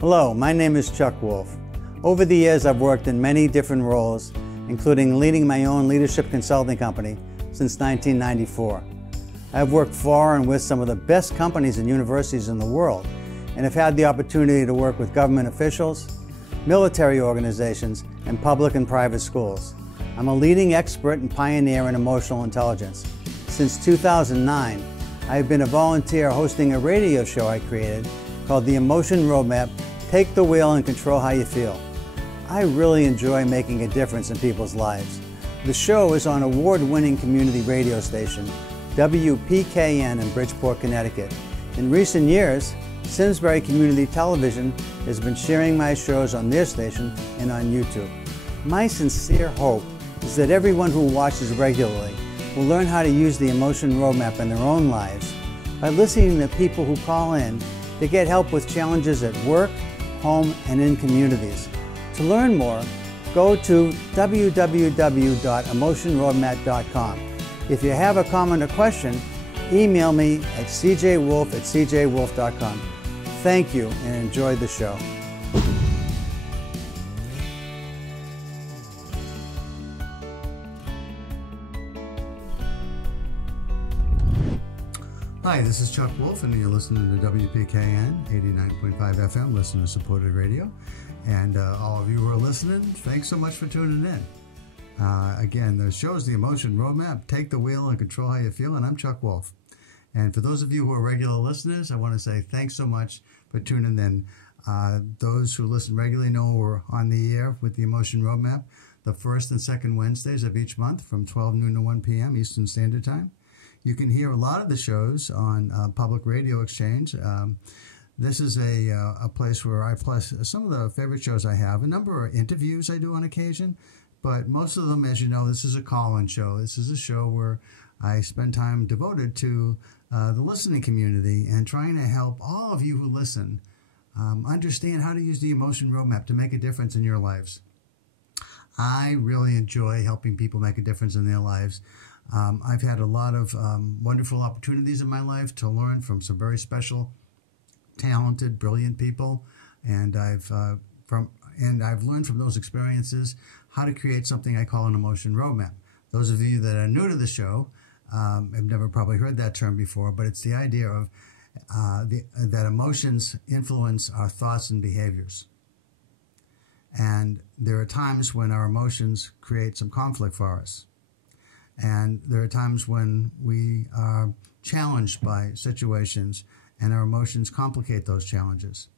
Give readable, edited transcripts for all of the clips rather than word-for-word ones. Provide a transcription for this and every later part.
Hello, my name is Chuck Wolf. Over the years, I've worked in many different roles, including leading my own leadership consulting company since 1994. I've worked for and with some of the best companies and universities in the world, and have had the opportunity to work with government officials, military organizations, and public and private schools. I'm a leading expert and pioneer in emotional intelligence. Since 2009, I have been a volunteer hosting a radio show I created called The Emotion Roadmap: Take the Wheel and Control How You Feel. I really enjoy making a difference in people's lives. The show is on award-winning community radio station WPKN in Bridgeport, Connecticut. In recent years, Simsbury Community Television has been sharing my shows on their station and on YouTube. My sincere hope is that everyone who watches regularly will learn how to use the Emotion Roadmap in their own lives by listening to people who call in to get help with challenges at work, home, and in communities. To learn more, go to www.emotionroadmap.com. If you have a comment or question, email me at cjwolf@cjwolf.com. Thank you and enjoy the show. Hi, this is Chuck Wolf, and you're listening to WPKN 89.5 FM, listener-supported radio. And all of you who are listening, thanks so much for tuning in. Again, the show is The Emotion Roadmap. Take the wheel and control how you feel, and I'm Chuck Wolf. And for those of you who are regular listeners, I want to say thanks so much for tuning in. Those who listen regularly know we're on the air with The Emotion Roadmap the first and second Wednesdays of each month from 12 noon to 1 p.m. Eastern Standard Time. You can hear a lot of the shows on Public Radio Exchange. This is a place where I plus some of the favorite shows I have. A number of interviews I do on occasion, but most of them, as you know, this is a call-in show. This is a show where I spend time devoted to the listening community and trying to help all of you who listen understand how to use the Emotion Roadmap to make a difference in your lives. I really enjoy helping people make a difference in their lives. I've had a lot of wonderful opportunities in my life to learn from some very special, talented, brilliant people, and I've learned from those experiences how to create something I call an emotion roadmap. Those of you that are new to the show have never probably heard that term before, but it's the idea of that emotions influence our thoughts and behaviors. And there are times when our emotions create some conflict for us. And there are times when we are challenged by situations and our emotions complicate those challenges.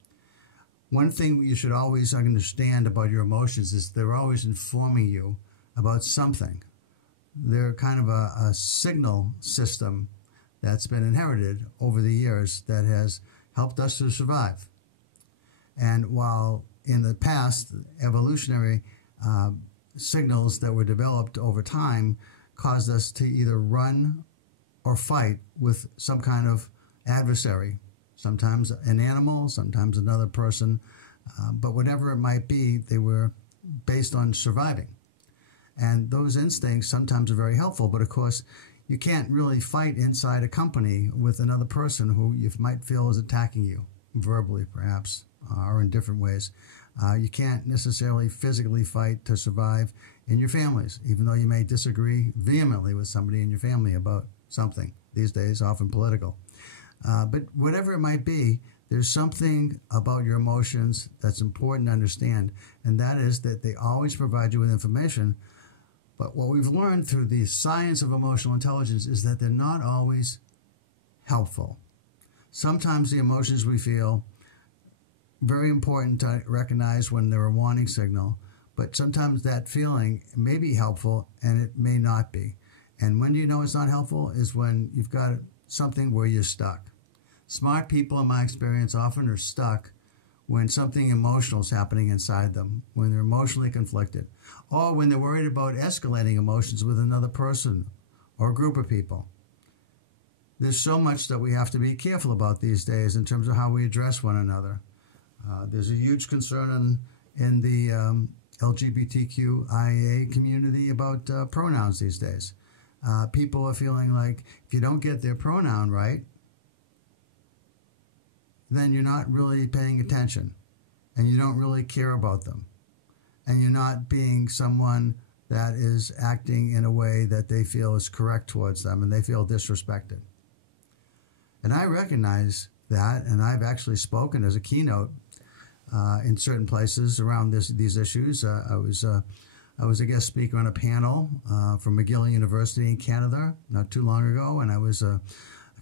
One thing you should always understand about your emotions is they're always informing you about something. They're kind of a signal system that's been inherited over the years that has helped us to survive. And while in the past, evolutionary signals that were developed over time caused us to either run or fight with some kind of adversary, sometimes an animal, sometimes another person, but whatever it might be, they were based on surviving. And those instincts sometimes are very helpful, but of course, you can't really fight inside a company with another person who you might feel is attacking you, verbally perhaps, or in different ways. You can't necessarily physically fight to survive in your families, even though you may disagree vehemently with somebody in your family about something, these days often political. But whatever it might be, there's something about your emotions that's important to understand, and that is that they always provide you with information. But what we've learned through the science of emotional intelligence is that they're not always helpful. Sometimes the emotions we feel, very important to recognize when they're a warning signal, but sometimes that feeling may be helpful and it may not be. And when you know it's not helpful is when you've got something where you're stuck. Smart people, in my experience, often are stuck when something emotional is happening inside them, when they're emotionally conflicted, or when they're worried about escalating emotions with another person or a group of people. There's so much that we have to be careful about these days in terms of how we address one another. There's a huge concern in the LGBTQIA community about pronouns these days. People are feeling like if you don't get their pronoun right, then you're not really paying attention. and you don't really care about them, and you're not being someone that is acting in a way that they feel is correct towards them and they feel disrespected. And I recognize that, and I've actually spoken as a keynote in certain places around these issues. I was a guest speaker on a panel from McGill University in Canada not too long ago, and I was a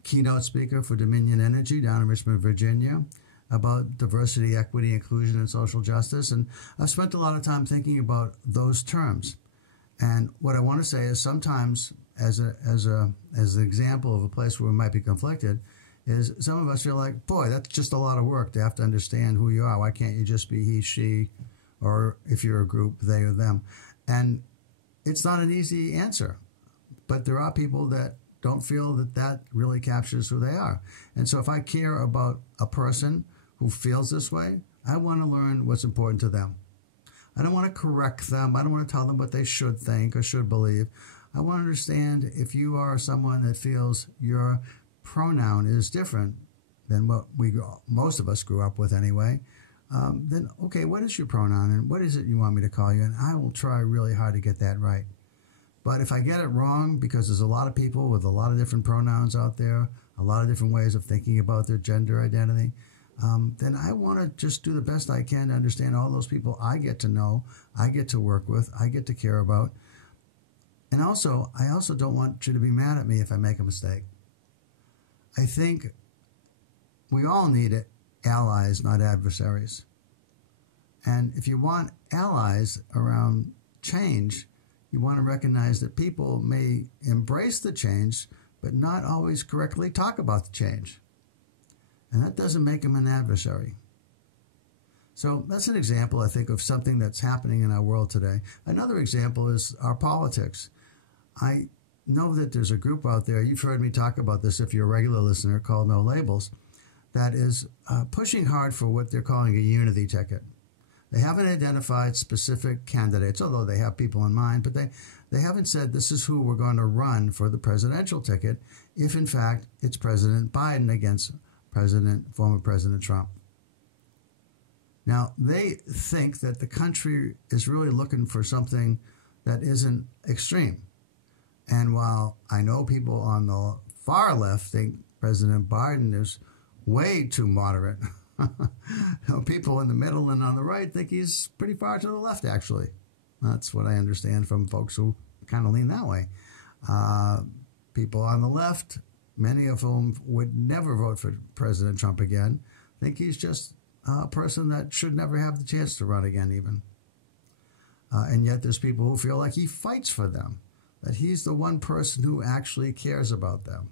keynote speaker for Dominion Energy down in Richmond, Virginia, about diversity, equity, inclusion, and social justice. And I've spent a lot of time thinking about those terms. And what I want to say is sometimes, as an example of a place where we might be conflicted, is some of us feel like, boy, that's just a lot of work to have to understand who you are. Why can't you just be he, she, or if you're a group, they or them? And it's not an easy answer, but there are people that don't feel that that really captures who they are. And so if I care about a person who feels this way, I want to learn what's important to them. I don't want to correct them. I don't want to tell them what they should think or should believe. I want to understand if you are someone that feels your pronoun is different than what most of us grew up with anyway, then, okay, what is your pronoun and what is it you want me to call you? And I will try really hard to get that right. But if I get it wrong, because there's a lot of people with a lot of different pronouns out there, a lot of different ways of thinking about their gender identity, then I want to just do the best I can to understand all those people I get to know, I get to work with, I get to care about. And also, I also don't want you to be mad at me if I make a mistake. I think we all need allies, not adversaries. And if you want allies around change, you want to recognize that people may embrace the change, but not always correctly talk about the change. And that doesn't make them an adversary. So that's an example, I think, of something that's happening in our world today. Another example is our politics. I know that there's a group out there, you've heard me talk about this if you're a regular listener, called No Labels, that is pushing hard for what they're calling a unity ticket. They haven't identified specific candidates, although they have people in mind, but they haven't said this is who we're going to run for the presidential ticket if, in fact, it's President Biden against former President Trump. Now, they think that the country is really looking for something that isn't extreme. And while I know people on the far left think President Biden is way too moderate, people in the middle and on the right think he's pretty far to the left, actually. That's what I understand from folks who kind of lean that way. People on the left, many of whom would never vote for President Trump again, think he's just a person that should never have the chance to run again even. And yet there's people who feel like he fights for them, that he's the one person who actually cares about them.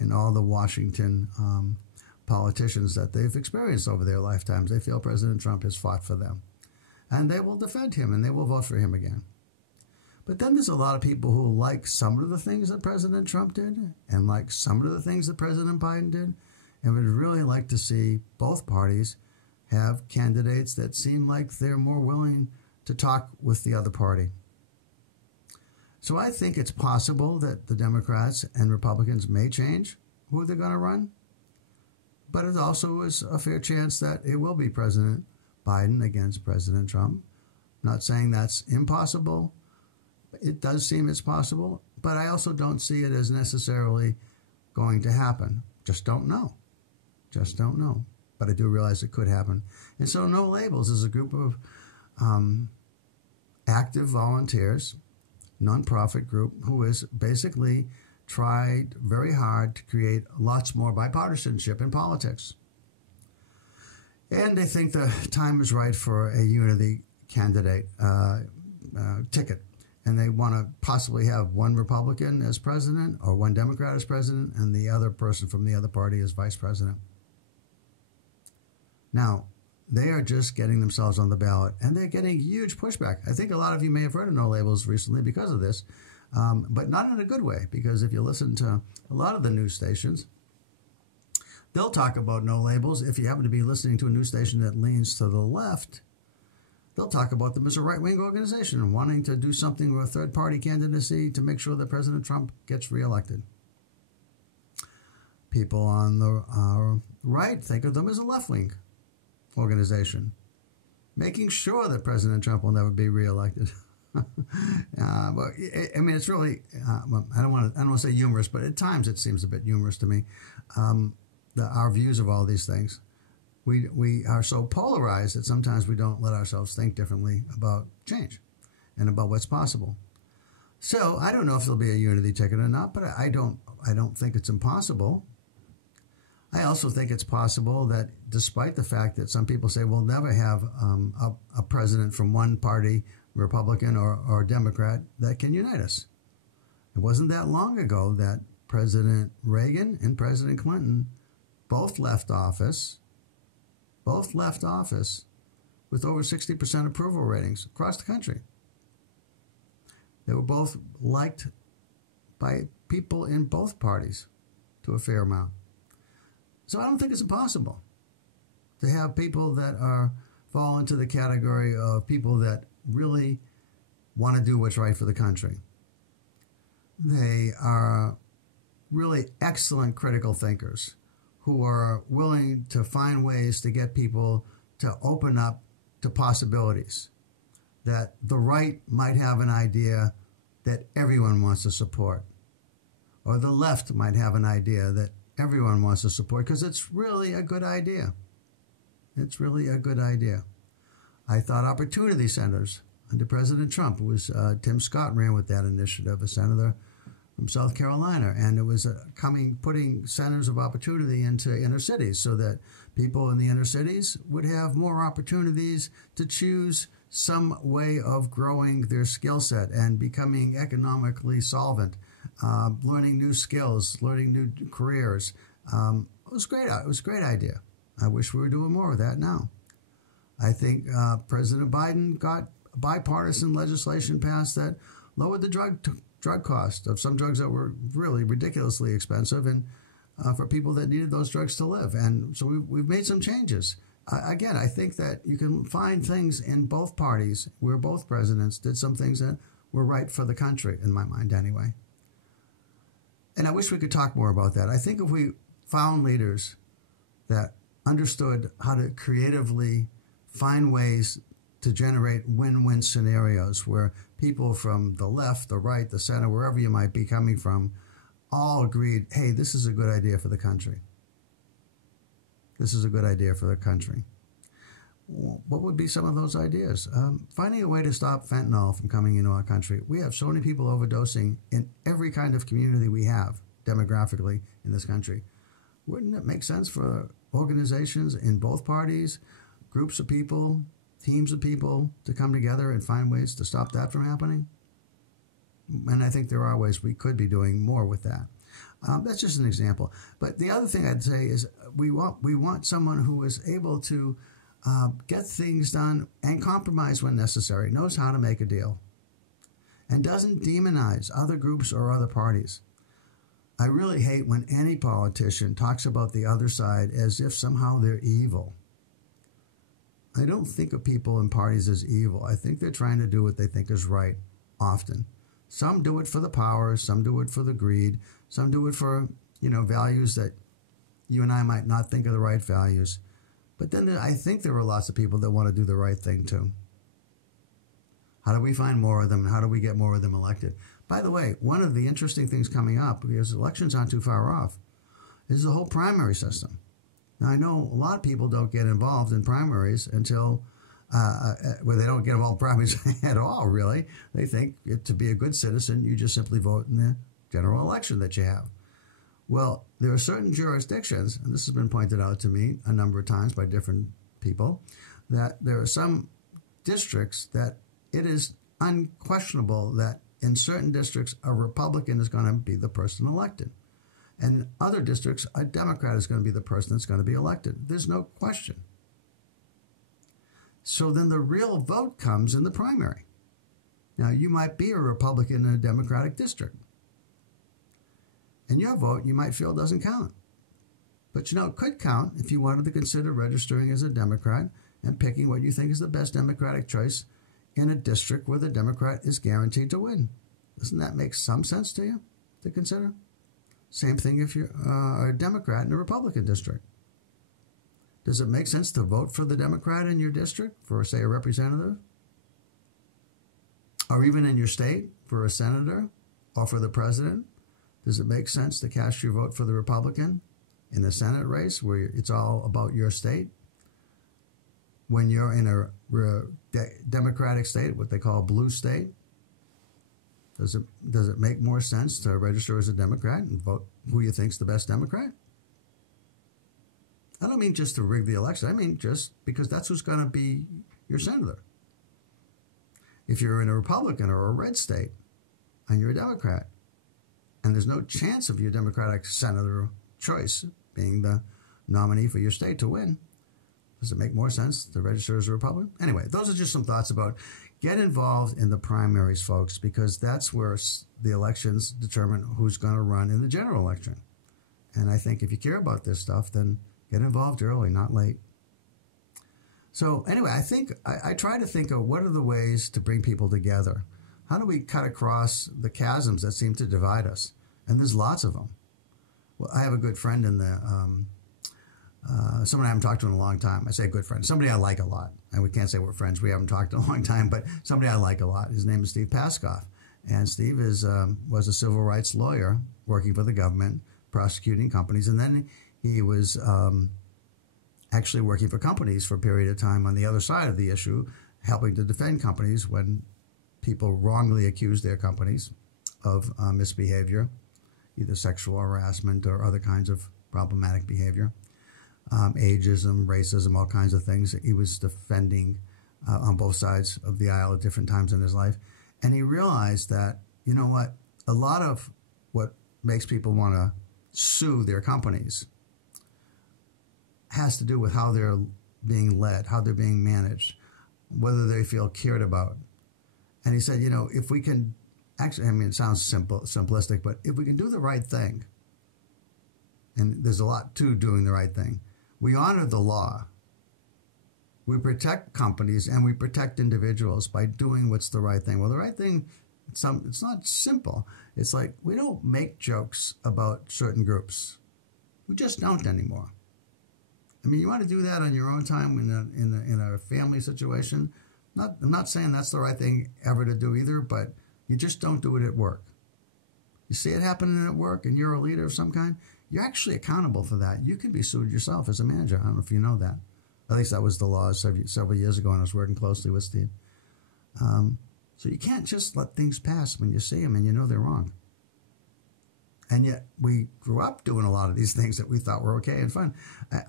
In all the Washington politicians that they've experienced over their lifetimes, they feel President Trump has fought for them. And they will defend him and they will vote for him again. But then there's a lot of people who like some of the things that President Trump did and like some of the things that President Biden did, and would really like to see both parties have candidates that seem like they're more willing to talk with the other party. So I think it's possible that the Democrats and Republicans may change who they're going to run, but it also is a fair chance that it will be President Biden against President Trump. Not saying that's impossible. It does seem it's possible, but I also don't see it as necessarily going to happen. Just don't know. Just don't know. But I do realize it could happen. And so No Labels is a group of active volunteers, nonprofit group, who has basically tried very hard to create lots more bipartisanship in politics. And they think the time is right for a unity candidate ticket. And they want to possibly have one Republican as president or one Democrat as president and the other person from the other party as vice president. Now, they are just getting themselves on the ballot, and they're getting huge pushback. I think a lot of you may have heard of No Labels recently because of this, but not in a good way, because if you listen to a lot of the news stations, they'll talk about No Labels. If you happen to be listening to a news station that leans to the left, they'll talk about them as a right-wing organization and wanting to do something with a third-party candidacy to make sure that President Trump gets reelected. People on the right think of them as a left-wing. organization, making sure that President Trump will never be reelected. But I mean, it's really, I don't want to say humorous, but at times it seems a bit humorous to me, our views of all these things. We are so polarized that sometimes we don't let ourselves think differently about change and about what's possible. So I don't know if there'll be a unity ticket or not, but I don't think it's impossible. I also think it's possible that despite the fact that some people say we'll never have a president from one party, Republican or Democrat, that can unite us. It wasn't that long ago that President Reagan and President Clinton both left office with over 60% approval ratings across the country. They were both liked by people in both parties to a fair amount. So I don't think it's impossible to have people that fall into the category of people that really want to do what's right for the country. They are really excellent critical thinkers who are willing to find ways to get people to open up to possibilities. That the right might have an idea that everyone wants to support, or the left might have an idea that everyone wants to support, because it's really a good idea. It's really a good idea. I thought opportunity centers under President Trump, it was Tim Scott ran with that initiative, a senator from South Carolina, and it was putting centers of opportunity into inner cities so that people in the inner cities would have more opportunities to choose some way of growing their skill set and becoming economically solvent, learning new skills, learning new careers. It was great. It was a great idea. I wish we were doing more of that now. I think President Biden got bipartisan legislation passed that lowered the drug cost of some drugs that were really ridiculously expensive, and for people that needed those drugs to live. And so we've made some changes. Again, I think that you can find things in both parties where both presidents did some things that were right for the country, in my mind anyway. And I wish we could talk more about that. I think if we found leaders that understood how to creatively find ways to generate win-win scenarios where people from the left, the right, the center, wherever you might be coming from, all agreed, hey, this is a good idea for the country. This is a good idea for the country. What would be some of those ideas? Finding a way to stop fentanyl from coming into our country. We have so many people overdosing in every kind of community we have demographically in this country. Wouldn't it make sense for organizations in both parties, groups of people, teams of people to come together and find ways to stop that from happening? And I think there are ways we could be doing more with that. That's just an example. But the other thing I'd say is we want someone who is able to get things done and compromise when necessary, knows how to make a deal, and doesn't demonize other groups or other parties. I really hate when any politician talks about the other side as if somehow they're evil. I don't think of people in parties as evil. I think they're trying to do what they think is right often. Some do it for the power, some do it for the greed, some do it for, values that you and I might not think are the right values. But then I think there are lots of people that want to do the right thing too. How do we find more of them? How do we get more of them elected? By the way, one of the interesting things coming up, because elections aren't too far off, is the whole primary system. Now, I know a lot of people don't get involved in primaries until they don't get involved in primaries at all, really. They think to be a good citizen, you just simply vote in the general election that you have. Well, there are certain jurisdictions, and this has been pointed out to me a number of times by different people, that there are some districts that it is unquestionable that in certain districts a Republican is going to be the person elected. And in other districts, a Democrat is going to be the person that's going to be elected. There's no question. So then the real vote comes in the primary. Now, you might be a Republican in a Democratic district. And your vote, you might feel, doesn't count. But it could count if you wanted to consider registering as a Democrat and picking what you think is the best Democratic choice in a district where the Democrat is guaranteed to win. Doesn't that make some sense to you to consider? Same thing if you're a Democrat in a Republican district. Does it make sense to vote for the Democrat in your district for, say, a representative? Or even in your state for a senator or for the president? Does it make sense to cast your vote for the Republican in the Senate race where it's all about your state? When you're in a Democratic state, what they call a blue state, does it make more sense to register as a Democrat and vote who you think's the best Democrat? I don't mean just to rig the election. I mean just because that's who's going to be your senator. If you're in a Republican or a red state and you're a Democrat, and there's no chance of your Democratic senator choice being the nominee for your state to win, does it make more sense to register as a Republican? Anyway, those are just some thoughts about get involved in the primaries, folks, because that's where the elections determine who's going to run in the general election. And I think if you care about this stuff, then get involved early, not late. So anyway, I try to think of what are the ways to bring people together. How do we cut across the chasms that seem to divide us? And there's lots of them. Well, I have a good friend in the, someone I haven't talked to in a long time. I say good friend, somebody I like a lot. And we can't say we're friends. We haven't talked in a long time, but somebody I like a lot. His name is Steve Paskoff. And Steve was a civil rights lawyer working for the government, prosecuting companies. And then he was actually working for companies for a period of time on the other side of the issue, helping to defend companies when people wrongly accused their companies of misbehavior, either sexual harassment or other kinds of problematic behavior, ageism, racism, all kinds of things that he was defending on both sides of the aisle at different times in his life. And he realized that, you know what, a lot of what makes people want to sue their companies has to do with how they're being led, how they're being managed, whether they feel cared about. And he said, you know, if we can, actually, I mean, it sounds simplistic, but if we can do the right thing, and there's a lot to doing the right thing, we honor the law, we protect companies, and we protect individuals by doing what's the right thing. Well, the right thing, it's not simple. It's like we don't make jokes about certain groups. We just don't anymore. I mean, you want to do that on your own time in a family situation. I'm not saying that's the right thing ever to do either, but you just don't do it at work. You see it happening at work and you're a leader of some kind, you're actually accountable for that. You can be sued yourself as a manager. I don't know if you know that. At least that was the law several years ago, and I was working closely with Steve. So you can't just let things pass when you see them and you know they're wrong. And yet we grew up doing a lot of these things that we thought were okay and fun.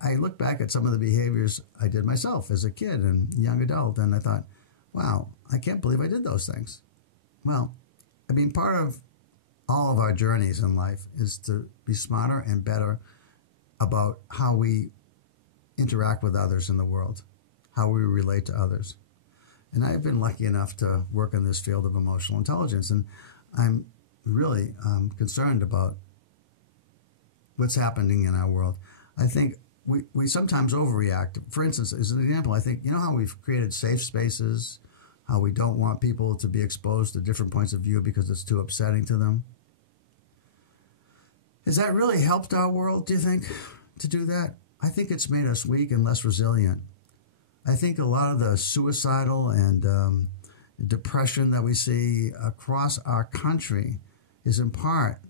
I look back at some of the behaviors I did myself as a kid and young adult, and I thought, wow, I can't believe I did those things. Well, I mean, part of all of our journeys in life is to be smarter and better about how we interact with others in the world, how we relate to others. And I've been lucky enough to work in this field of emotional intelligence, and I'm really concerned about what's happening in our world. I think we sometimes overreact. For instance, as an example, I think, you know how we've created safe spaces, how we don't want people to be exposed to different points of view because it's too upsetting to them? Has that really helped our world, do you think, to do that? I think it's made us weak and less resilient. I think a lot of the suicidal and depression that we see across our country is in part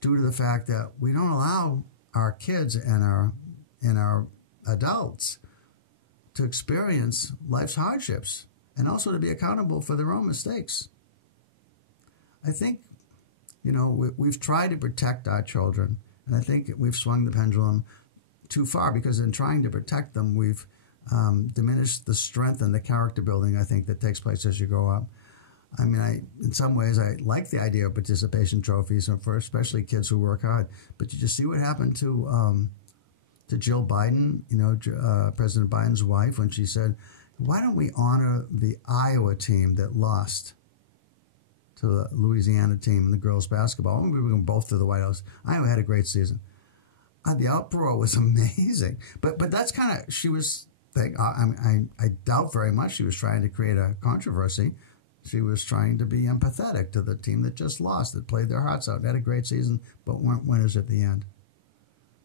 due to the fact that we don't allow our kids and our adults to experience life's hardships and also to be accountable for their own mistakes. I think, you know, we've tried to protect our children, and I think we've swung the pendulum too far, because in trying to protect them, we've diminished the strength and the character building, I think, that takes place as you grow up. I mean, in some ways, I like the idea of participation trophies, and for especially kids who work hard. But you just see what happened to Jill Biden, you know, President Biden's wife, when she said, "Why don't we honor the Iowa team that lost to the Louisiana team in the girls' basketball? We were going both to the White House. Iowa had a great season." The uproar was amazing. But that's kind of, she was, I doubt very much she was trying to create a controversy. She was trying to be empathetic to the team that just lost, that played their hearts out, had a great season, but weren't winners at the end.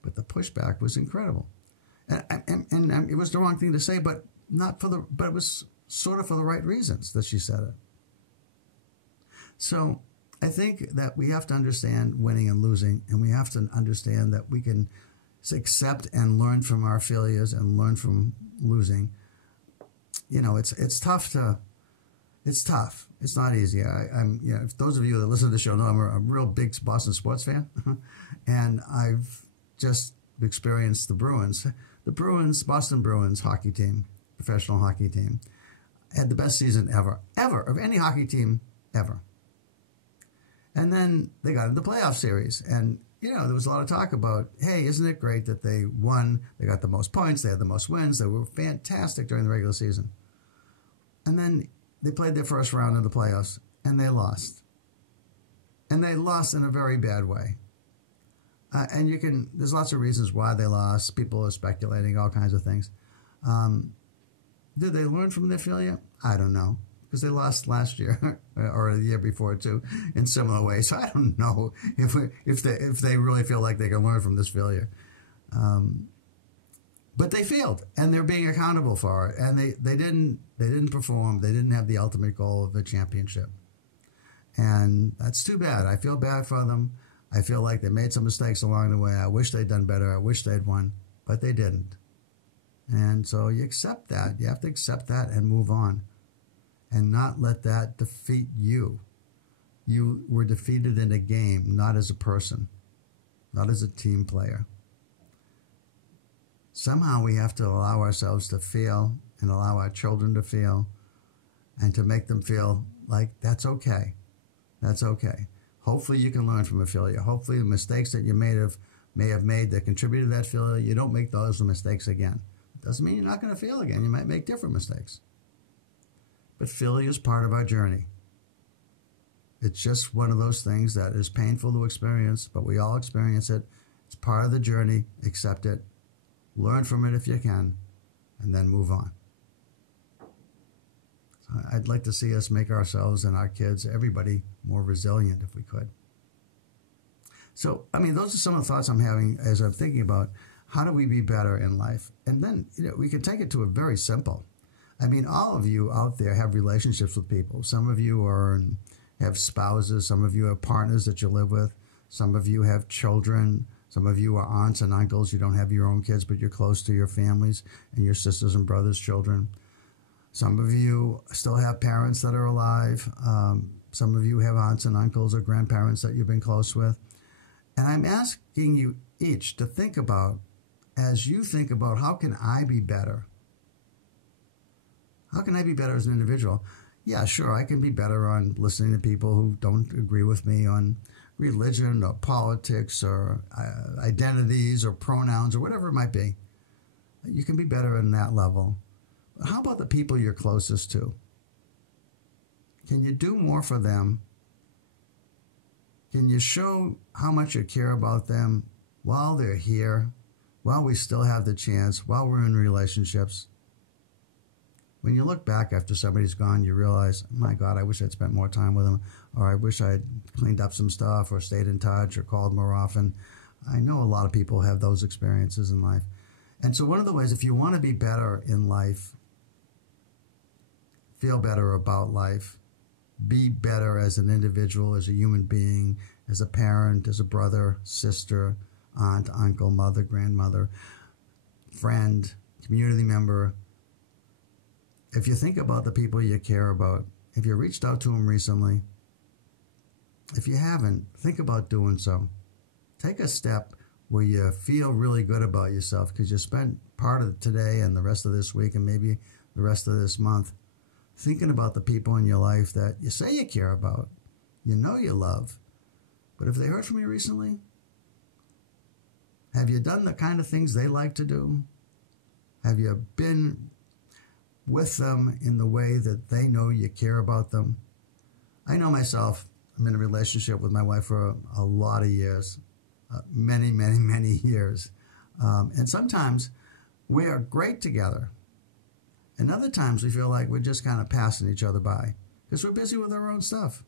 But the pushback was incredible. And and it was the wrong thing to say, but but it was sort of for the right reasons that she said it. So I think that we have to understand winning and losing, and we have to understand that we can accept and learn from our failures and learn from losing. You know, it's tough. It's not easy. I'm if those of you that listen to the show know I'm a real big Boston sports fan, and I've just experienced the Bruins. The Boston Bruins hockey team, professional hockey team, had the best season ever of any hockey team ever. And then they got into the playoff series, and there was a lot of talk about, hey, isn't it great that they won? They got the most points, they had the most wins, they were fantastic during the regular season. And then they played their first round of the playoffs, and they lost. And they lost in a very bad way. And there's lots of reasons why they lost. People are speculating all kinds of things. Did they learn from their failure? I don't know, because they lost last year or the year before too, in similar ways. So I don't know if they really feel like they can learn from this failure. But they failed, and they're being accountable for it. And they didn't perform. They didn't have the ultimate goal of the championship, and that's too bad. I feel bad for them. I feel like they made some mistakes along the way. I wish they'd done better. I wish they'd won, but they didn't. And so you accept that. You have to accept that and move on, and not let that defeat you. You were defeated in a game, not as a person, not as a team player. Somehow we have to allow ourselves to feel and allow our children to feel and to make them feel like that's okay. That's okay. Hopefully you can learn from a failure. Hopefully the mistakes that you may have made that contributed to that failure, you don't make those mistakes again. It doesn't mean you're not going to fail again. You might make different mistakes. But failure is part of our journey. It's just one of those things that is painful to experience, but we all experience it. It's part of the journey. Accept it. Learn from it if you can, and then move on. So I'd like to see us make ourselves and our kids, everybody, more resilient if we could. So, those are some of the thoughts I'm having as I'm thinking about how do we be better in life. And then, we can take it to a very simple. All of you out there have relationships with people. Some of you have spouses. Some of you have partners that you live with. Some of you have children. Some of you are aunts and uncles. You don't have your own kids, but you're close to your families and your sisters and brothers' children. Some of you still have parents that are alive. Some of you have aunts and uncles or grandparents that you've been close with. And I'm asking you each to think about, as you think about, how can I be better? How can I be better as an individual? Yeah, sure, I can be better on listening to people who don't agree with me on religion or politics or identities or pronouns or whatever it might be. You can be better in that level. But how about the people you're closest to? Can you do more for them? Can you show how much you care about them while they're here, while we still have the chance, while we're in relationships? When you look back after somebody's gone, you realize, my God, I wish I'd spent more time with them, or I wish I'd cleaned up some stuff or stayed in touch or called more often. I know a lot of people have those experiences in life. And so one of the ways, if you want to be better in life, feel better about life, be better as an individual, as a human being, as a parent, as a brother, sister, aunt, uncle, mother, grandmother, friend, community member. If you think about the people you care about, if you reached out to them recently, if you haven't, think about doing so. Take a step where you feel really good about yourself because you spent part of today and the rest of this week and maybe the rest of this month thinking about the people in your life that you say you care about, you know you love. But have they heard from you recently? Have you done the kind of things they like to do? Have you been with them in the way that they know you care about them? I know myself, I'm in a relationship with my wife for a lot of years, many, many, many years. And sometimes we are great together. And other times we feel like we're just kind of passing each other by because we're busy with our own stuff.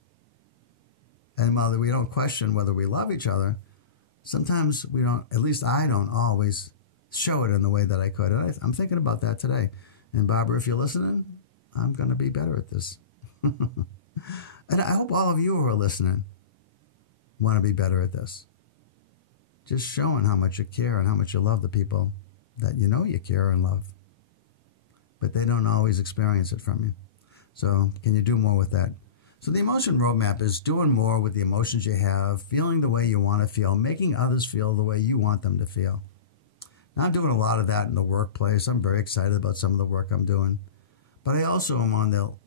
And while we don't question whether we love each other, sometimes we don't, at least I don't always show it in the way that I could. And I'm thinking about that today. And Barbara, if you're listening, I'm going to be better at this. And I hope all of you who are listening want to be better at this. Just showing how much you care and how much you love the people that you know you care and love. But they don't always experience it from you. So can you do more with that? So the emotion roadmap is doing more with the emotions you have, feeling the way you want to feel, making others feel the way you want them to feel. Now, I'm doing a lot of that in the workplace. I'm very excited about some of the work I'm doing. But I also am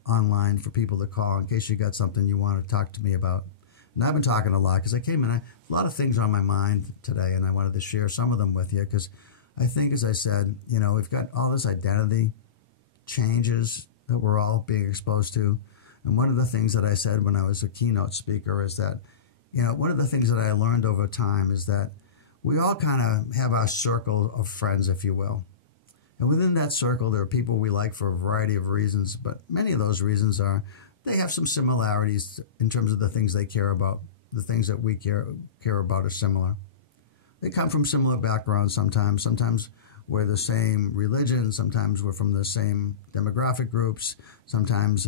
online for people to call in case you got something you want to talk to me about. And I've been talking a lot because I came in, a lot of things on my mind today, and I wanted to share some of them with you because I think, as I said, we've got all this identity changes that we're all being exposed to. And one of the things that I said when I was a keynote speaker is that, one of the things that I learned over time is that we all kind of have our circle of friends, if you will. And within that circle, there are people we like for a variety of reasons, but many of those reasons are they have some similarities in terms of the things they care about. The things that we care about are similar. They come from similar backgrounds sometimes. Sometimes we're the same religion. Sometimes we're from the same demographic groups. Sometimes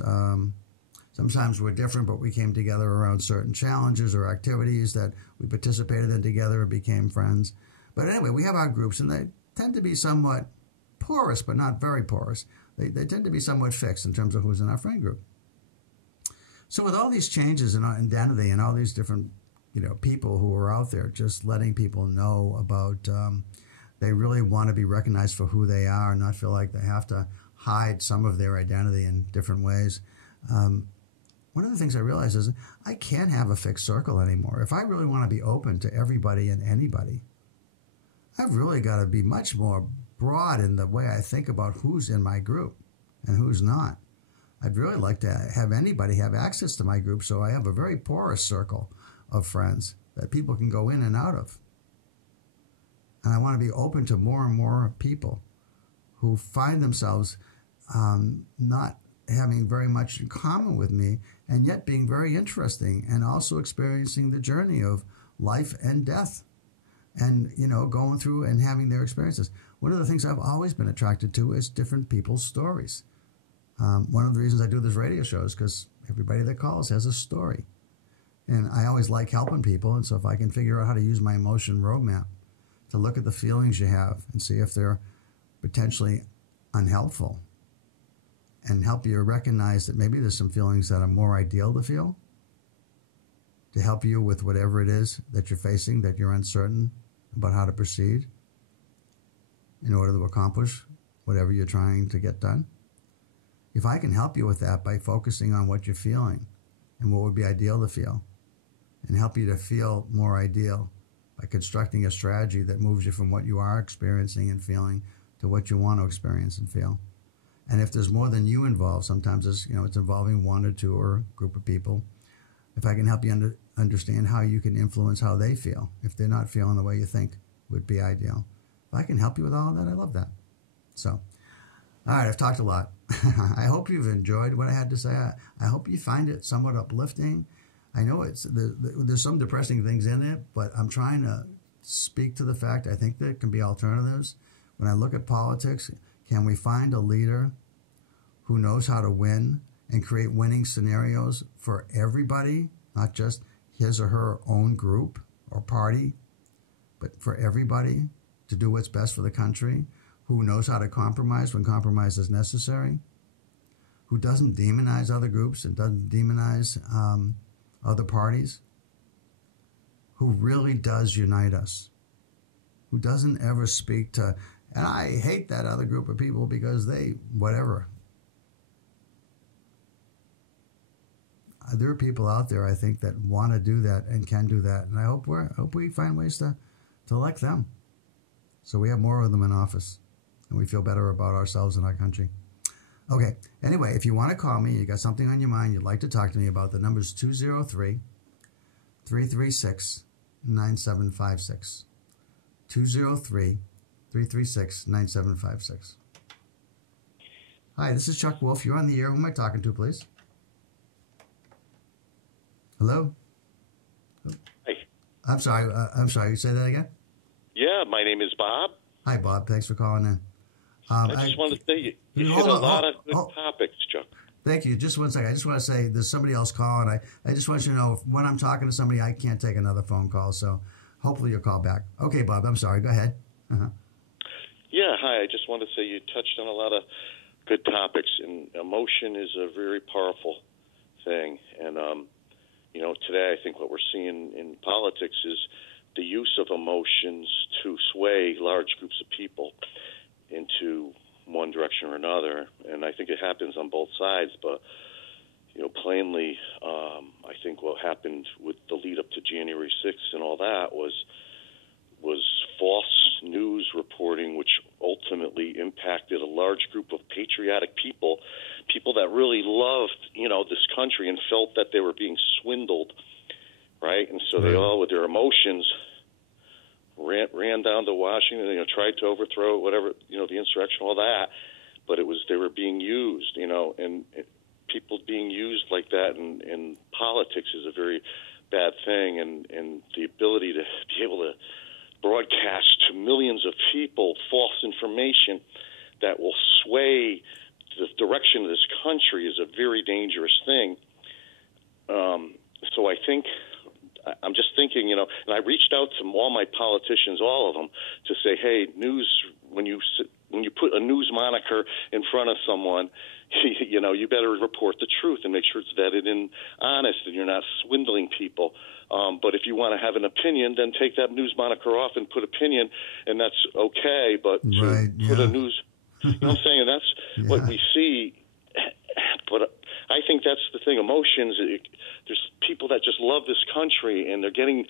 we're different, but we came together around certain challenges or activities that we participated in together and became friends. But anyway, we have our groups, and they tend to be somewhat porous, but not very porous. They tend to be somewhat fixed in terms of who's in our friend group. So with all these changes in our identity and all these different, people who are out there, just letting people know about they really want to be recognized for who they are and not feel like they have to hide some of their identity in different ways. One of the things I realized is I can't have a fixed circle anymore. If I really want to be open to everybody and anybody, I've really got to be much more broad in the way I think about who's in my group and who's not. I'd really like to have anybody have access to my group, so I have a very porous circle of friends that people can go in and out of. And I want to be open to more and more people who find themselves not having very much in common with me and yet being very interesting and also experiencing the journey of life and death and, going through and having their experiences. One of the things I've always been attracted to is different people's stories. One of the reasons I do this radio show is because everybody that calls has a story. And I always like helping people. And so if I can figure out how to use my emotion roadmap to look at the feelings you have and see if they're potentially unhelpful and help you recognize that maybe there's some feelings that are more ideal to feel, to help you with whatever it is that you're facing, that you're uncertain about how to proceed in order to accomplish whatever you're trying to get done. If I can help you with that by focusing on what you're feeling and what would be ideal to feel, and help you to feel more ideal by constructing a strategy that moves you from what you are experiencing and feeling to what you want to experience and feel. And if there's more than you involved, sometimes it's involving one or two or a group of people. If I can help you understand how you can influence how they feel, if they're not feeling the way you think would be ideal. If I can help you with all of that, I love that. So, all right, I've talked a lot. I hope you've enjoyed what I had to say. I hope you find it somewhat uplifting. I know there's some depressing things in it, but I'm trying to speak to the fact I think there can be alternatives. When I look at politics, can we find a leader who knows how to win and create winning scenarios for everybody, not just his or her own group or party, but for everybody to do what's best for the country, who knows how to compromise when compromise is necessary, who doesn't demonize other groups and doesn't demonize other parties, who really does unite us, who doesn't ever speak to, and I hate that other group of people because they, whatever. There are people out there, I think, that want to do that and can do that. And I hope we find ways to elect them so we have more of them in office and we feel better about ourselves and our country. Okay, anyway, if you want to call me, you got something on your mind you'd like to talk to me about, the number's 203-336-9756. 203-336-9756. Hi, this is Chuck Wolf. You're on the air. Who am I talking to, please? Hello? Hi. I'm sorry. You say that again? Yeah, my name is Bob. Hi, Bob. Thanks for calling in. I just wanted to say you hit a lot of good topics, Chuck. Thank you. Just one second. I just want to say there's somebody else calling. I just want you to know when I'm talking to somebody, I can't take another phone call. So hopefully you'll call back. Okay, Bob. I'm sorry. Go ahead. Yeah, hi. I just wanted to say you touched on a lot of good topics, and emotion is a very powerful thing. And, today I think what we're seeing in politics is the use of emotions to sway large groups of people into one direction or another. And I think it happens on both sides, but, plainly, I think what happened with the lead up to January 6th and all that was false news reporting, which ultimately impacted a large group of patriotic people that really loved, this country and felt that they were being swindled, right? And so they all, with their emotions, ran down to Washington, tried to overthrow whatever, the insurrection, all that, but they were being used, and people being used like that in politics is a very bad thing, and the ability to be able to broadcast to millions of people false information that will sway the direction of this country is a very dangerous thing. So I think, I'm just thinking, and I reached out to all my politicians, all of them, to say, hey, news, when you put a news moniker in front of someone, you better report the truth and make sure it's vetted and honest and you're not swindling people. But if you want to have an opinion, then take that news moniker off and put opinion, and that's okay. But put a news, you know what I'm saying? And that's what we see. But I think that's the thing. Emotions, there's people that just love this country, and they're getting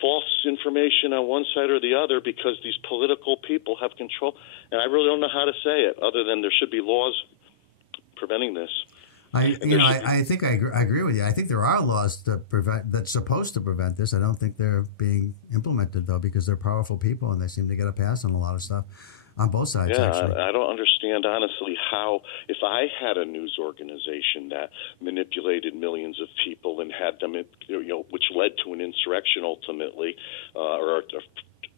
false information on one side or the other because these political people have control. And I really don't know how to say it other than there should be laws preventing this. I think I agree with you. I think there are laws that's supposed to prevent this. I don't think they're being implemented, though, because they're powerful people and they seem to get a pass on a lot of stuff on both sides. Yeah, actually. I don't understand, honestly, how, if I had a news organization that manipulated millions of people and had them, which led to an insurrection ultimately, or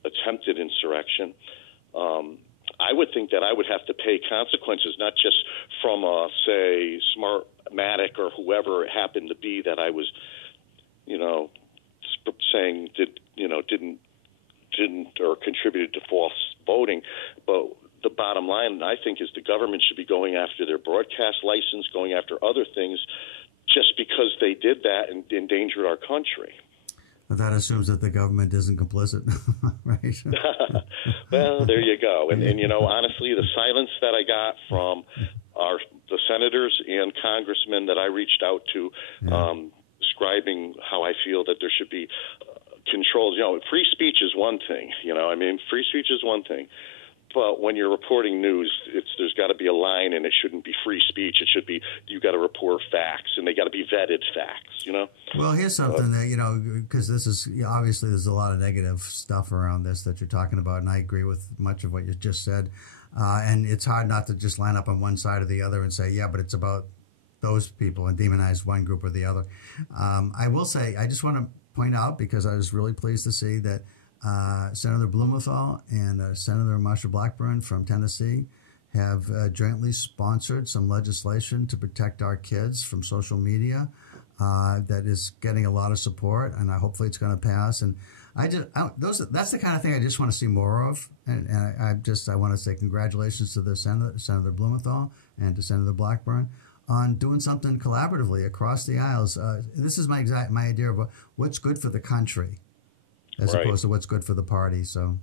attempted insurrection, I would think that I would have to pay consequences, not just from, say, Smartmatic or whoever it happened to be that I was, saying didn't or contributed to false voting. But the bottom line, I think, is the government should be going after their broadcast license, going after other things, just because they did that and endangered our country. But that assumes that the government isn't complicit, right? Well, there you go. And honestly, the silence that I got from the senators and congressmen that I reached out to, describing how I feel that there should be controls. Free speech is one thing. Free speech is one thing. But when you're reporting news, there's got to be a line, and it shouldn't be free speech. It should be you got to report facts, and they got to be vetted facts. Well, here's something that because this is obviously there's a lot of negative stuff around this that you're talking about, and I agree with much of what you just said. And it's hard not to just line up on one side or the other and say, yeah, but it's about those people and demonize one group or the other. I will say, I just want to point out, because I was really pleased to see that Senator Blumenthal and Senator Marsha Blackburn from Tennessee have jointly sponsored some legislation to protect our kids from social media that is getting a lot of support, and hopefully it's going to pass. And that's the kind of thing I just want to see more of. And I want to say congratulations to the Senator Blumenthal and to Senator Blackburn on doing something collaboratively across the aisles. This is my idea of what's good for the country, as opposed to what's good for the party. So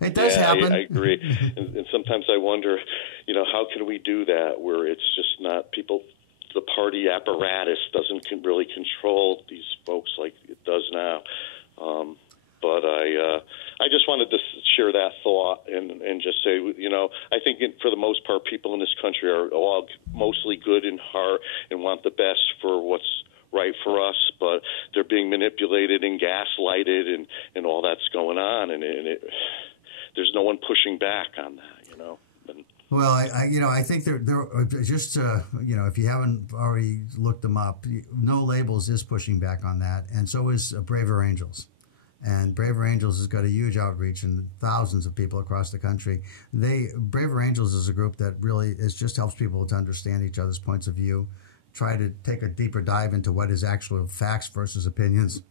it does happen. I agree. and sometimes I wonder, how can we do that where it's just not people, the party apparatus doesn't really control these folks like it does now. But I just wanted to share that thought and just say, I think for the most part, people in this country are all mostly good in heart and want the best for what's right for us, but they're being manipulated and gaslighted and all that's going on, and there's no one pushing back on that, Well, I think they're just if you haven't already looked them up, No Labels is pushing back on that, and so is Braver Angels. And Braver Angels has got a huge outreach and thousands of people across the country. Braver Angels is a group that really just helps people to understand each other's points of view, try to take a deeper dive into what is actual facts versus opinions,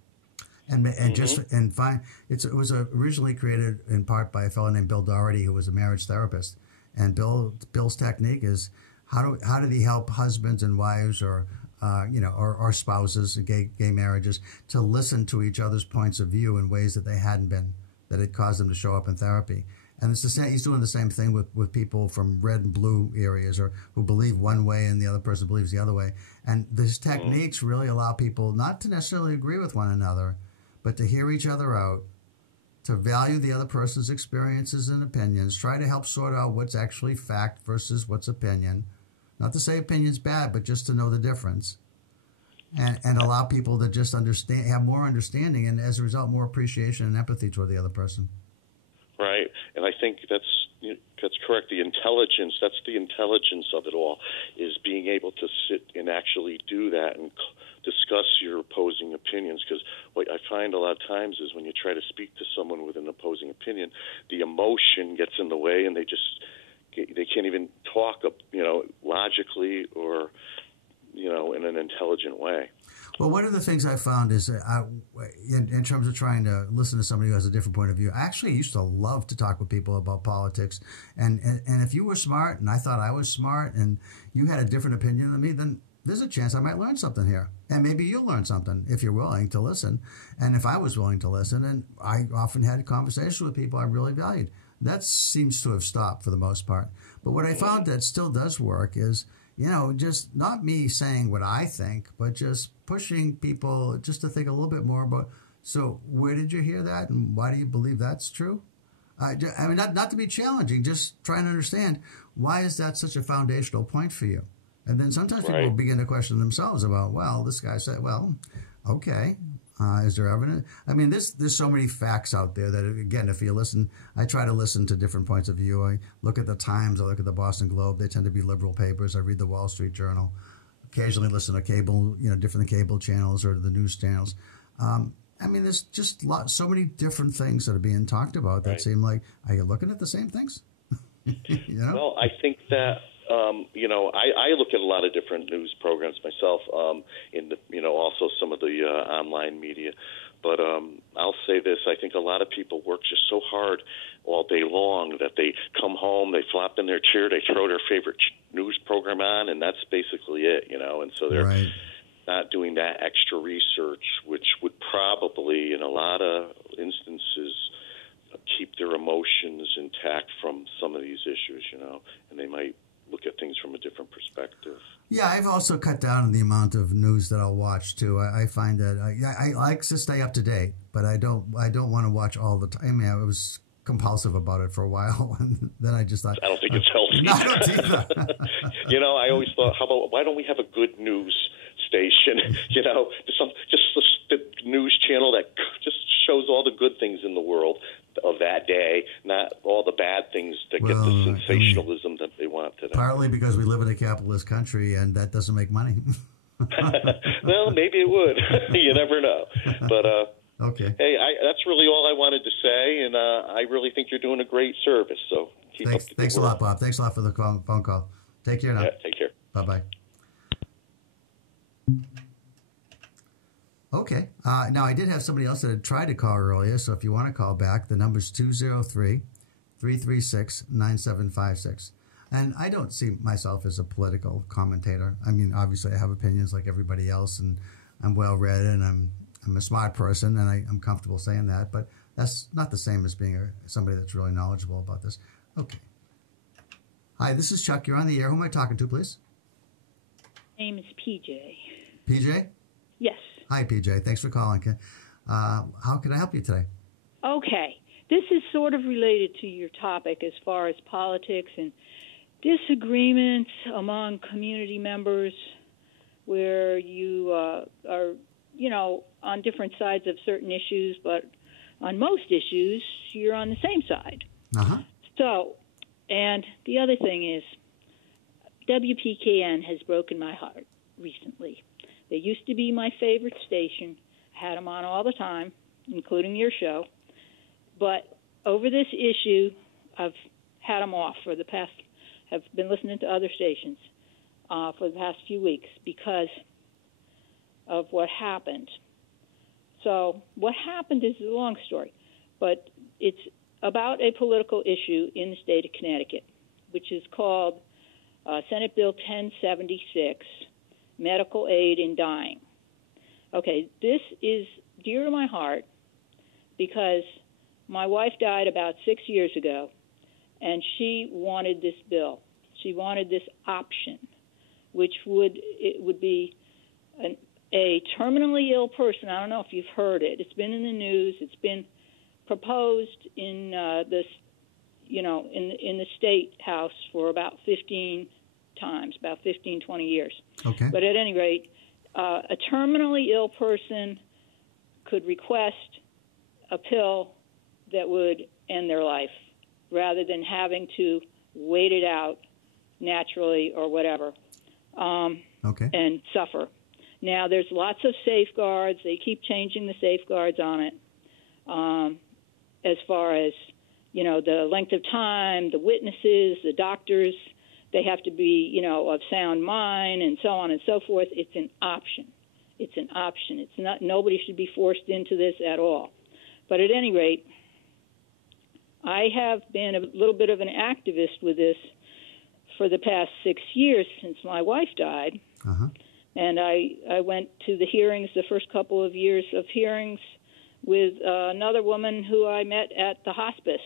and find it was originally created in part by a fellow named Bill Doherty, who was a marriage therapist. And Bill's technique is how did he help husbands and wives or spouses, gay marriages, to listen to each other's points of view in ways that they hadn't been, that had caused them to show up in therapy. And it's the same, he's doing the same thing with people from red and blue areas, or who believe one way and the other person believes the other way. And these techniques really allow people not to necessarily agree with one another, but to hear each other out, to value the other person's experiences and opinions, try to help sort out what's actually fact versus what's opinion. Not to say opinion's bad, but just to know the difference, and allow people to just understand, have more understanding, and as a result, more appreciation and empathy toward the other person. Right, and I think that's correct. The intelligence, that's the intelligence of it all, is being able to sit and actually do that and discuss your opposing opinions. Because what I find a lot of times is when you try to speak to someone with an opposing opinion, the emotion gets in the way, and they can't even talk, logically or, in an intelligent way. Well, one of the things I found is, in terms of trying to listen to somebody who has a different point of view, I actually used to love to talk with people about politics. And if you were smart and I thought I was smart and you had a different opinion than me, then there's a chance I might learn something here. And maybe you'll learn something if you're willing to listen. And if I was willing to listen, and I often had conversations with people I really valued. That seems to have stopped for the most part. But what I found that still does work is, just not me saying what I think, but just pushing people just to think a little bit more about, so where did you hear that and why do you believe that's true? I mean, not to be challenging, just trying to understand, why is that such a foundational point for you? And then sometimes people begin to question themselves about, well, this guy said, well, okay. Is there evidence? I mean, there's so many facts out there that, again, if you listen, I try to listen to different points of view. I look at the Times, I look at the Boston Globe. They tend to be liberal papers. I read the Wall Street Journal. Occasionally listen to cable, different cable channels or the news channels. I mean, there's just so many different things that are being talked about that seem like, are you looking at the same things? Well, I think that I look at a lot of different news programs myself, also some of the online media. But I'll say this, I think a lot of people work just so hard all day long that they come home, they flop in their chair, they throw their favorite news program on, and that's basically it, And so they're not doing that extra research, which would probably, in a lot of instances, keep their emotions intact from some of these issues, and they might look at things from a different perspective. Yeah, I've also cut down on the amount of news that I'll watch too. I find that I like to stay up to date, but I don't want to watch all the time. I mean, I was compulsive about it for a while, and then I just thought, I don't think it's healthy. No, I don't either. I always thought, why don't we have a good news station? Just the news channel that just shows all the good things in the world of that day, not all the bad things that get the sensationalism that they want today. Partly because we live in a capitalist country and that doesn't make money. Well, maybe it would. You never know. But okay. Hey, that's really all I wanted to say, and I really think you're doing a great service. So keep up the good Thanks a lot, Bob. Thanks a lot for the phone call. Take care now. Yeah, take care. Bye-bye. Okay. Now, I did have somebody else that had tried to call earlier, so if you want to call back, the number's 203-336-9756. And I don't see myself as a political commentator. I mean, obviously, I have opinions like everybody else, and I'm well-read, and I'm a smart person, and I'm comfortable saying that, but that's not the same as being somebody that's really knowledgeable about this. Okay. Hi, this is Chuck. You're on the air. Who am I talking to, please? My name is PJ. PJ? Yes. Hi, PJ. Thanks for calling. How can I help you today? Okay. This is sort of related to your topic as far as politics and disagreements among community members where you are, on different sides of certain issues, but on most issues, you're on the same side. Uh-huh. So, and the other thing is, WPKN has broken my heart. recently. They used to be my favorite station. I had them on all the time. including your show. But over this issue, I've had them off for the past, have been listening to other stations for the past few weeks because of what happened. So what happened is a long story, but it's about a political issue in the state of Connecticut, which is called Senate Bill 1076, Medical Aid in Dying. Okay, this is dear to my heart because my wife died about 6 years ago, and she wanted this bill. She wanted this option, which would be a terminally ill person. I don't know if you've heard it. It's been in the news. It's been proposed in this, in the state house for about 15 times, about 15, 20 years. Okay. But at any rate, a terminally ill person could request a pill that would end their life rather than having to wait it out naturally or whatever and suffer. Now, there's lots of safeguards. They keep changing the safeguards on it as far as, the length of time, the witnesses, the doctors. They have to be, of sound mind and so on and so forth. It's an option. It's an option. It's not. Nobody should be forced into this at all. But at any rate, I have been a little bit of an activist with this for the past 6 years since my wife died. Uh-huh. And I went to the hearings, the first couple of years of hearings, with another woman who I met at the hospice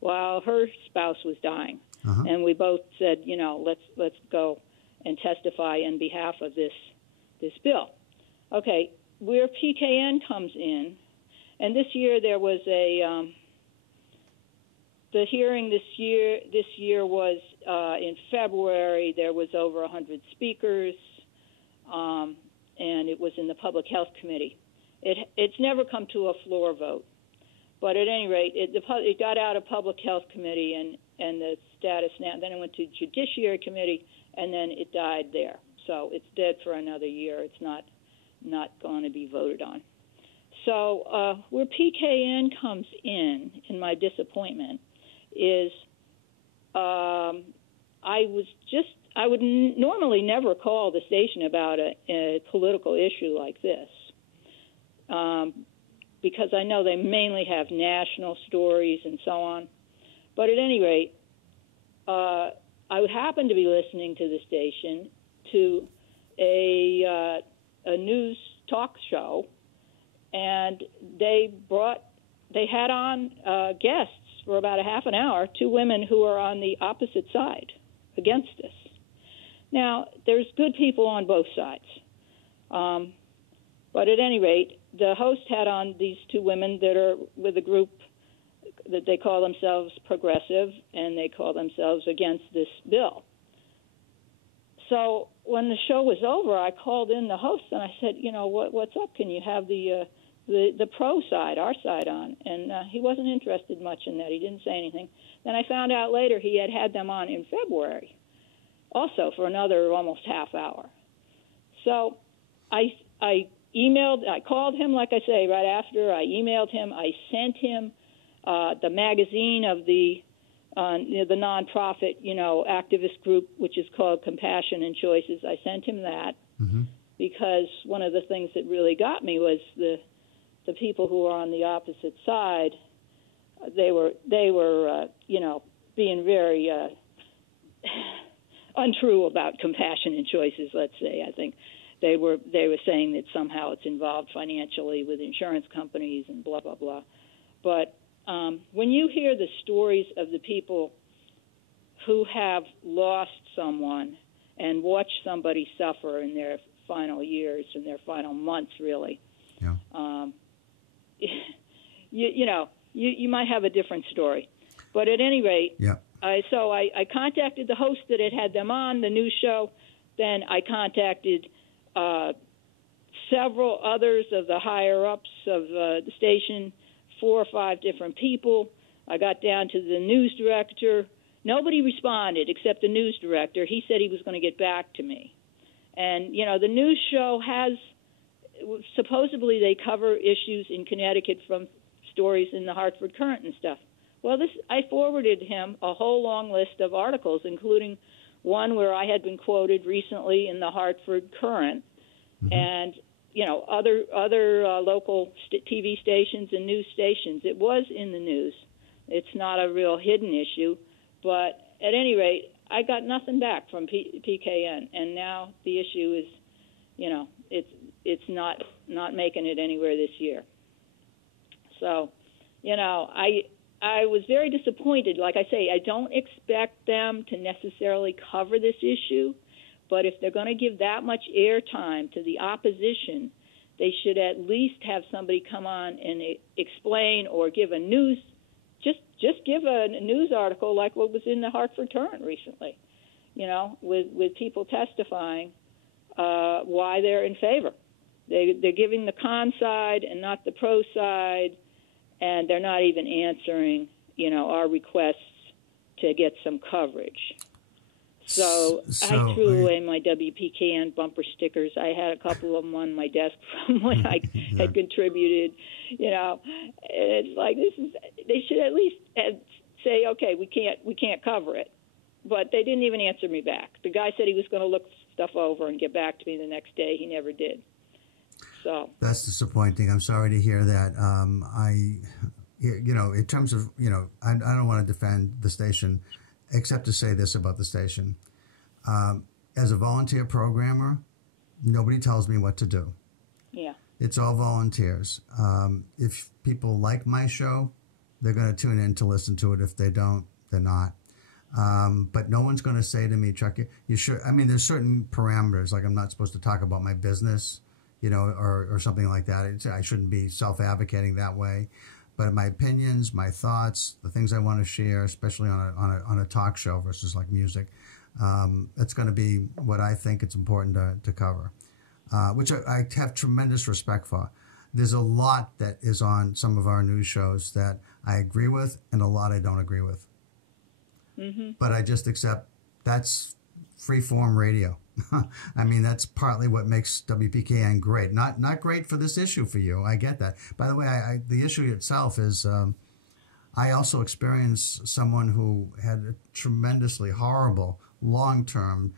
while her spouse was dying. Uh-huh. And we both said, let's go and testify on behalf of this bill. Okay, where PKN comes in, and this year there was the hearing this year was in February. There was over 100 speakers, and it was in the Public Health Committee. It's never come to a floor vote, but at any rate, it got out of Public Health Committee and the status now. Then it went to Judiciary Committee, and then it died there. So it's dead for another year. It's not going to be voted on. So where PKN comes in my disappointment, is I would normally never call the station about a political issue like this because I know they mainly have national stories and so on. But at any rate, I happened to be listening to the station to a news talk show, and they had on guests for about a half an hour, two women who are on the opposite side against us. Now, there's good people on both sides. But at any rate, the host had on these two women that are with a group that they call themselves progressive, and they call themselves against this bill. So when the show was over, I called in the host, and I said, what's up? Can you have the pro side, our side on? And he wasn't interested much in that. He didn't say anything. Then I found out later he had them on in February, also for another almost half hour. So I called him, like I say, right after. I emailed him. I sent him the magazine of the nonprofit, activist group, which is called Compassion and Choices. I sent him that because one of the things that really got me was the people who are on the opposite side. They were being very untrue about compassion and choices. Let's say. I think they were saying that somehow it's involved financially with insurance companies and blah blah blah. But when you hear the stories of the people who have lost someone and watched somebody suffer in their final years, in their final months, really, you might have a different story. But at any rate, I contacted the host that had them on the news show. Then I contacted several others of the higher-ups of the station, 4 or 5 different people. I got down to the news director. Nobody responded except the news director. He said he was going to get back to me. And, the news show has supposedly they cover issues in Connecticut from stories in the Hartford Courant and stuff. Well, I forwarded him a whole long list of articles, including one where I had been quoted recently in the Hartford Courant, and other local TV stations and news stations. It was in the news. It's not a real hidden issue, but at any rate, I got nothing back from PKN, and now the issue is, it's not making it anywhere this year. So, I was very disappointed. Like I say, I don't expect them to necessarily cover this issue, but if they're going to give that much airtime to the opposition, they should at least have somebody come on and explain or give a news, just give a news article like what was in the Hartford Courant recently, with people testifying why they're in favor. They're giving the con side and not the pro side, and they're not even answering, our requests to get some coverage. So I threw away my WPKN bumper stickers. I had a couple of them on my desk from when I had contributed. It's like they should at least say, okay, we can't cover it. But they didn't even answer me back. The guy said he was going to look stuff over and get back to me the next day. He never did. So that's disappointing. I'm sorry to hear that. In terms of, I don't want to defend the station, except to say this about the station. As a volunteer programmer, nobody tells me what to do. Yeah. It's all volunteers. If people like my show, they're going to tune in to listen to it. If they don't, they're not. But no one's going to say to me, Chuck, you should. I mean, there's certain parameters, like I'm not supposed to talk about my business, or something like that. I shouldn't be self-advocating that way. But my opinions, my thoughts, the things I want to share, especially on a talk show versus like music, it's going to be what I think it's important to cover, which I have tremendous respect for. There's a lot that is on some of our news shows that I agree with and a lot I don't agree with. Mm-hmm. But I just accept that's free-form radio. I mean, that's partly what makes WPKN great. Not great for this issue for you. I get that. By the way, the issue itself is I also experienced someone who had a tremendously horrible long-term,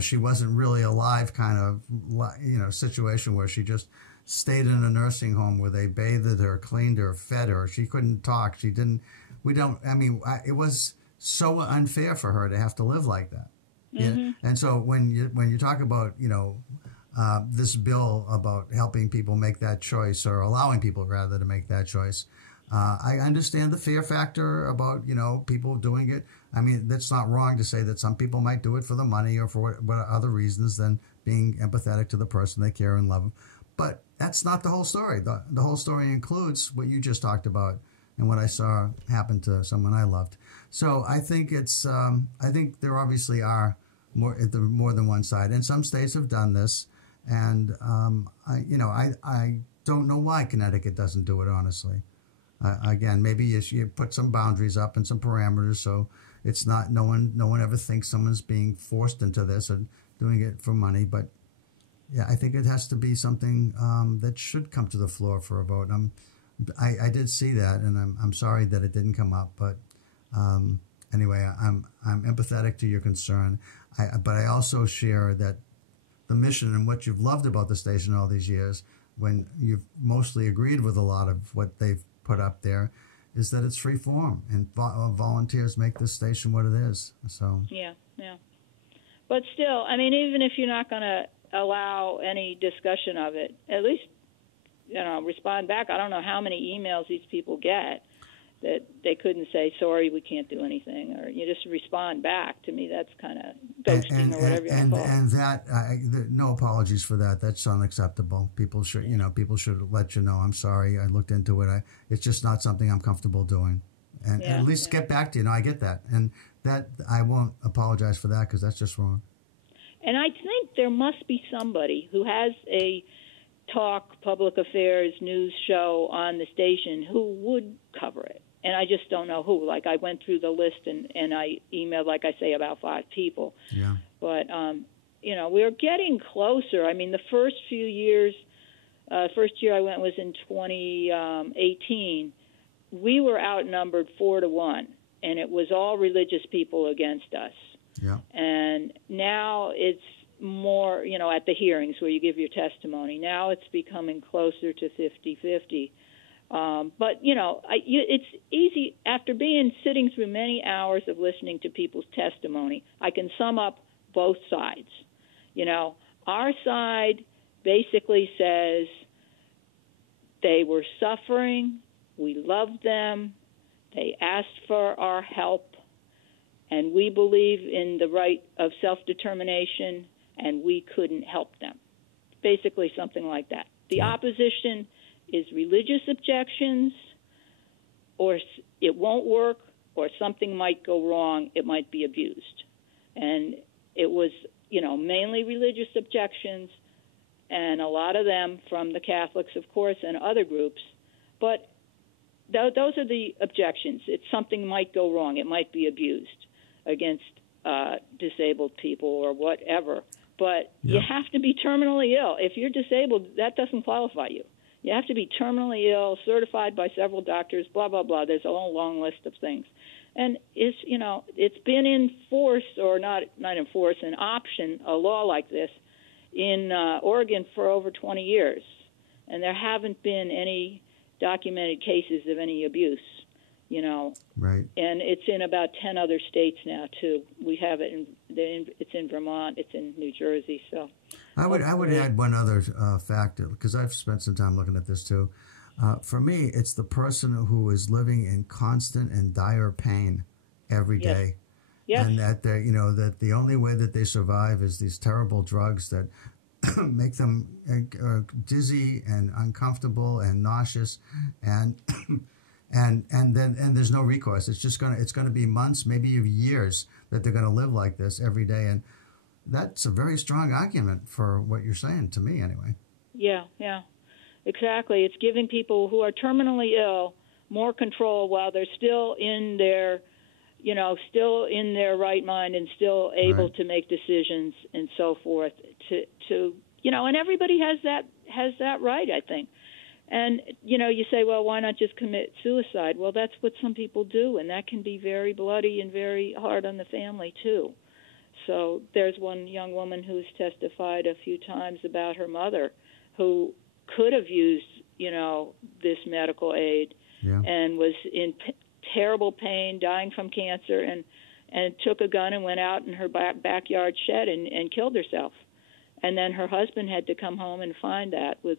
she wasn't really alive kind of, situation where she just stayed in a nursing home where they bathed her, cleaned her, fed her. She couldn't talk. It was so unfair for her to have to live like that. Mm-hmm. Yeah. And so when you talk about, this bill about helping people make that choice or allowing people rather to make that choice, I understand the fear factor about, people doing it. I mean, that's not wrong to say that some people might do it for the money or for what other reasons than being empathetic to the person they care and love. But that's not the whole story. The whole story includes what you just talked about and what I saw happen to someone I loved. So I think I think there obviously are more than one side, and some states have done this. And I don't know why Connecticut doesn't do it. Honestly, again, maybe you put some boundaries up and some parameters, so it's not no one ever thinks someone's being forced into this and doing it for money. But yeah, I think it has to be something that should come to the floor for a vote. I did see that, and I'm sorry that it didn't come up, but. Anyway, I'm empathetic to your concern, but I also share that the mission and what you've loved about the station all these years, when you've mostly agreed with a lot of what they've put up there, is that it's free form and volunteers make this station what it is. So yeah. But still, I mean, even if you're not going to allow any discussion of it, at least respond back. I don't know how many emails these people get that they couldn't say, sorry, we can't do anything, or you just respond back. To me, that's kind of ghosting or whatever you want to call it. And that, no apologies for that. That's unacceptable. People should, let you know, I'm sorry, I looked into it. It's just not something I'm comfortable doing. And at least get back to you. I get that. And that, I won't apologize for that because that's just wrong. And I think there must be somebody who has a talk public affairs news show on the station who would cover it. And I just don't know who. Like, I went through the list and I emailed, like I say, about 5 people. Yeah. But, we're getting closer. I mean, the first few years, First year I went was in 2018. We were outnumbered 4-1, and it was all religious people against us. Yeah. And now it's more, at the hearings where you give your testimony. Now it's becoming closer to 50-50. But, it's easy. After sitting through many hours of listening to people's testimony, I can sum up both sides. Our side basically says they were suffering, we loved them, they asked for our help, and we believe in the right of self-determination, and we couldn't help them. Basically something like that. The opposition is religious objections, or it won't work, or something might go wrong, it might be abused. And it was, mainly religious objections, and a lot of them from the Catholics, of course, and other groups. But those are the objections. Something might go wrong. It might be abused against disabled people or whatever. But you have to be terminally ill. If you're disabled, that doesn't qualify you. You have to be terminally ill, certified by several doctors, blah, blah, blah. There's a whole long list of things. And it's been enforced, or not enforced, an option, a law like this, in Oregon for over 20 years. And there haven't been any documented cases of any abuse, Right. And it's in about 10 other states now, too. We have it it's in Vermont, it's in New Jersey. So I would add one other factor, because I've spent some time looking at this too. For me, it's the person who is living in constant and dire pain every day. Yes. And that that the only way that they survive is these terrible drugs that make them dizzy and uncomfortable and nauseous, and then there's no recourse. It's gonna be months, maybe years, that they're gonna live like this every day, and that's a very strong argument for what you're saying, to me anyway. Yeah, exactly. It's giving people who are terminally ill more control while they're still in their right mind and still able to make decisions and so forth. And everybody has that right, I think. And you say, well, why not just commit suicide? Well, that's what some people do, and that can be very bloody and very hard on the family too. So there's one young woman who's testified a few times about her mother, who could have used this medical aid, and was in terrible pain, dying from cancer, and took a gun and went out in her backyard shed and killed herself. And then her husband had to come home and find that with,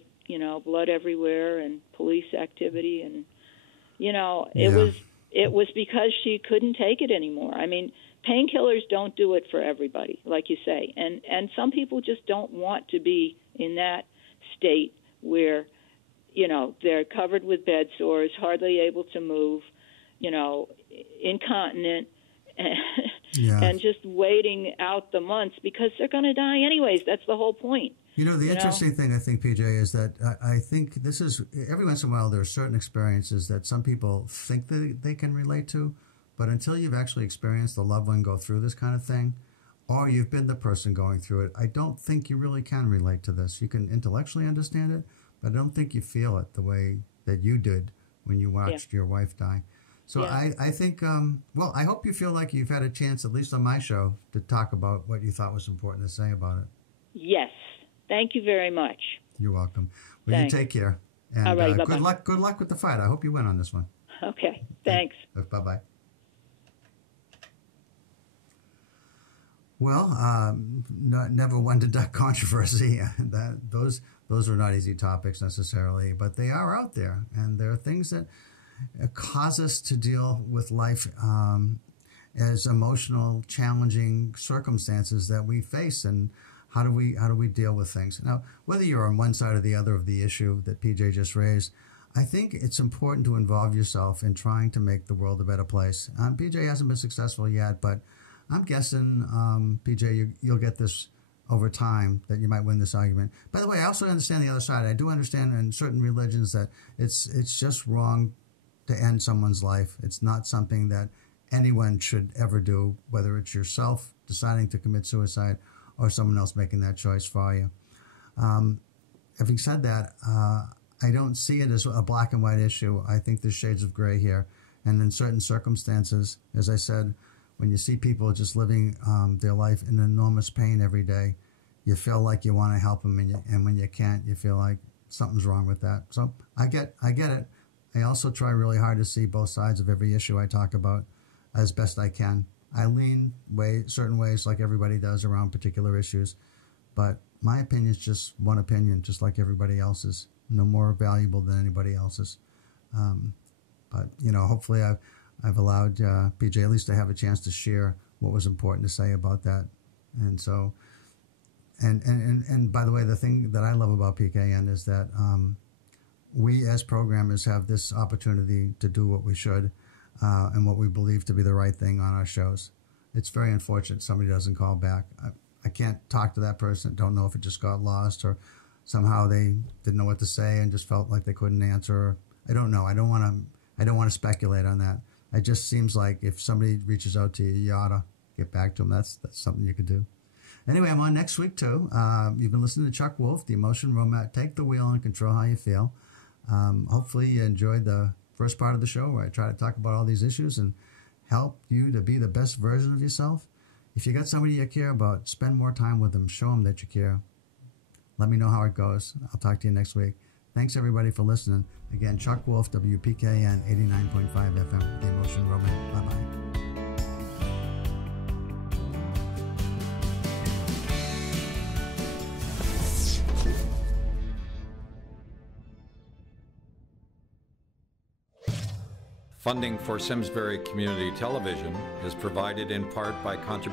blood everywhere and police activity. And, it was because she couldn't take it anymore. I mean, painkillers don't do it for everybody, like you say. And some people just don't want to be in that state where, they're covered with bed sores, hardly able to move, incontinent, and just waiting out the months because they're going to die anyways. That's the whole point. The interesting thing, I think, PJ, is that I think this is, every once in a while there are certain experiences that some people think that they can relate to, but until you've actually experienced a loved one go through this kind of thing, or you've been the person going through it, I don't think you really can relate to this. You can intellectually understand it, but I don't think you feel it the way that you did when you watched your wife die. So I think, I hope you feel like you've had a chance, at least on my show, to talk about what you thought was important to say about it. Yes. Thank you very much. You're welcome. Well, Thanks. You take care. And all right, good luck with the fight. I hope you win on this one. Okay. Thanks. Bye-bye. Well, never one to duck controversy. Those are not easy topics necessarily, but they are out there, and there are things that cause us to deal with life as emotional, challenging circumstances that we face, and how do we deal with things? Now, whether you're on one side or the other of the issue that PJ just raised, I think it's important to involve yourself in trying to make the world a better place. PJ hasn't been successful yet, but I'm guessing, PJ, you'll get this over time, that you might win this argument. By the way, I also understand the other side. I do understand in certain religions that it's just wrong to end someone's life. It's not something that anyone should ever do, whether it's yourself deciding to commit suicide or someone else making that choice for you. having said that, I don't see it as a black and white issue. I think there's shades of gray here. And in certain circumstances, as I said, when you see people just living their life in enormous pain every day, you feel like you want to help them, and when you can't, you feel like something's wrong with that. So I get it. I also try really hard to see both sides of every issue I talk about as best I can. I lean certain ways like everybody does around particular issues, but my opinion is just one opinion, just like everybody else's, no more valuable than anybody else's. But, hopefully I've allowed PJ at least to have a chance to share what was important to say about that. And so, and by the way, the thing that I love about PKN is that we as programmers have this opportunity to do what we should and what we believe to be the right thing on our shows. It's very unfortunate somebody doesn't call back. I can't talk to that person. Don't know if it just got lost or somehow they didn't know what to say and just felt like they couldn't answer. I don't know. I don't want to speculate on that. It just seems like if somebody reaches out to you, you ought to get back to them. That's something you could do. Anyway, I'm on next week too. You've been listening to Chuck Wolf, the Emotion Romance. Take the wheel and control how you feel. Hopefully you enjoyed the first part of the show where I try to talk about all these issues and help you to be the best version of yourself. If you got somebody you care about, spend more time with them. Show them that you care. Let me know how it goes. I'll talk to you next week. Thanks, everybody, for listening. Again, Chuck Wolf, WPKN 89.5 FM, The Emotion Romance. Bye-bye. Funding for Simsbury Community Television is provided in part by contributions